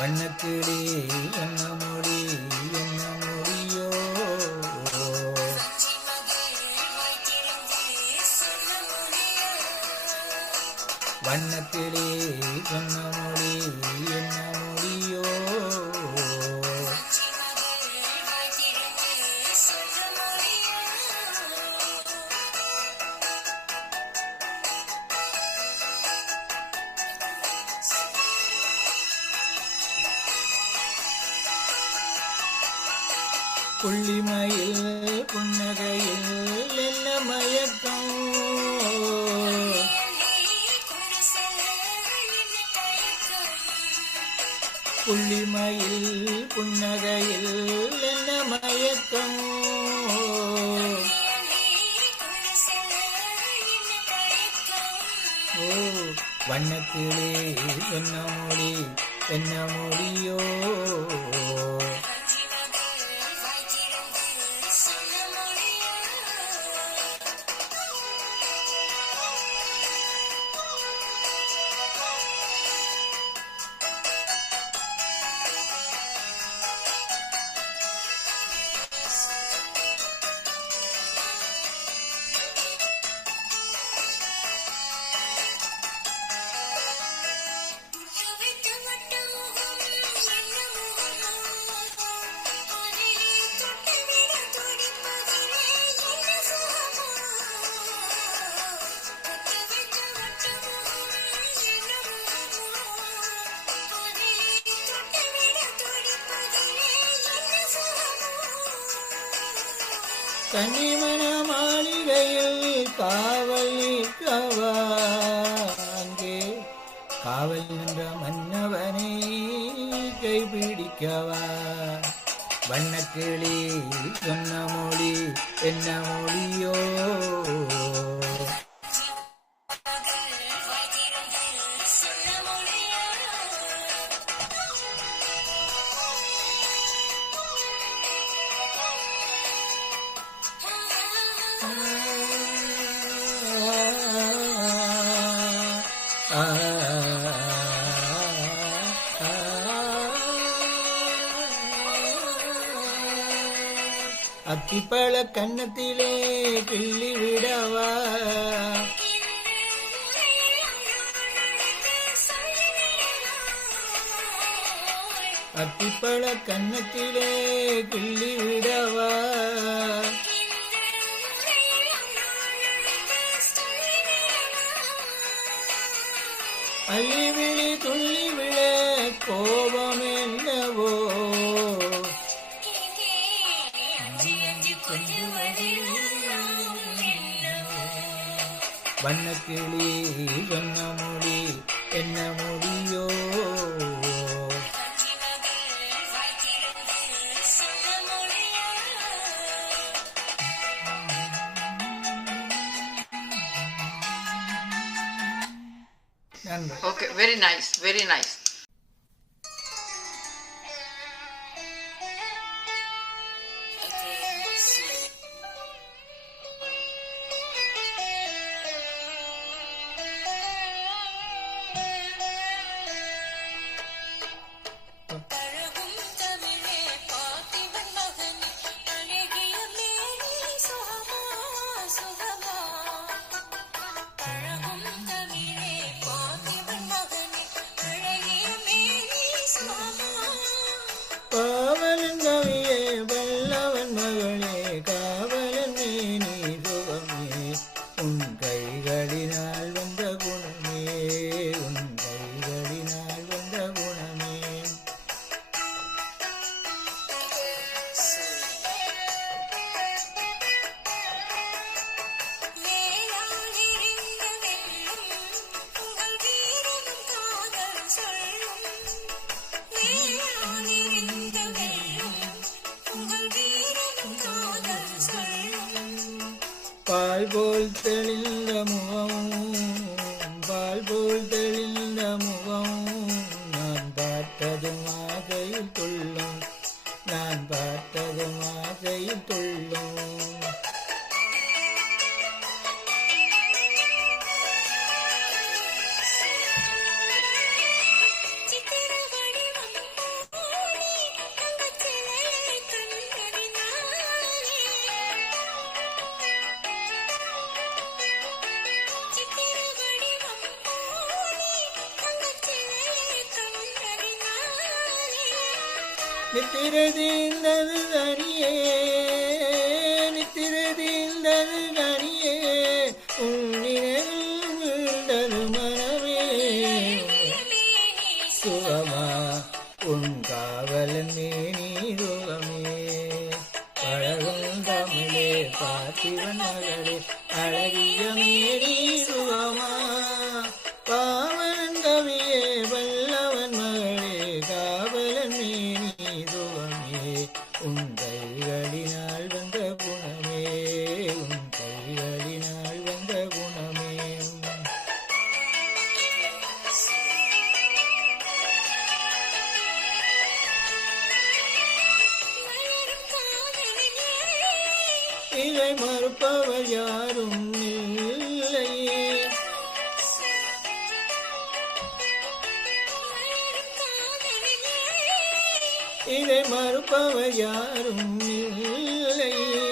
வண்ணக்கிளி என்ன மொழி என்ன மொழியோ வண்ணக்கிளி சொன்ன மொழி என்ன மொழியோ புள்ளிமயில் புன்னகையில் என்ன மயக்கம் புள்ளிமயில் புன்னகையில் என்ன மயக்கம் ஓ வண்ணக்கிளி என்ன மொழி என்ன மொழியோ கன்னிமண மாளிகையில் காவல் நிற்கவா அங்கே காவல் நின்ற மன்னவனை கைபிடிக்கவா வண்ணக்கிளி சொன்ன மொழி என்ன மொழியோ அத்திப்பழ கன்னத்திலே கிள்ளி விடவா அத்திப்பழ கன்னத்திலே கிள்ளி விடவா அள்ளி விழி துள்ளி விழ கோபம் என்னவோ வண்ணக்கிளி சொன்ன மொழி என்ன மொழியோ Okay, very nice, very nice. பாவலன் கவியே வல்லவன் மகளே காவலன் மேனி சுகமே உன் கைகளினால் வந்த குணமே உன் கைகளினால் வந்த குணமே பால் போல் தெளிந்த முகம் பால் போல் தெளிந்த முகம் நான் பார்த்ததும் ஆசையில் துள்ளும் நான் பார்த்ததும் ஆசையில் துள்ளும் நித்திரதீந்தது தனியே நித்திரதீந்தது தனியே உன்னினது வீழ்ந்தது மனமே சுகமா உன் காவலன் மேனி சுகமே பழகும் தமிழே பார்த்திவன் மகளே அழகிய மேனி சுகமா பாவன் கவியே வல்லவன் மகளே காவலன் மேனி சுகமே உன் கைகளினால் வந்த குணமே உன் கைகளினால் வந்த குணமே இதை மறுப்பவர் யாரும் இல்லையே இதை மறுப்பவர் யாரும் இல்லையே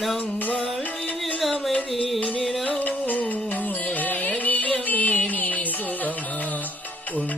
நம் வாழ்வில் அமைதி நிலவும் அழகிய மேனி சுகமா உன்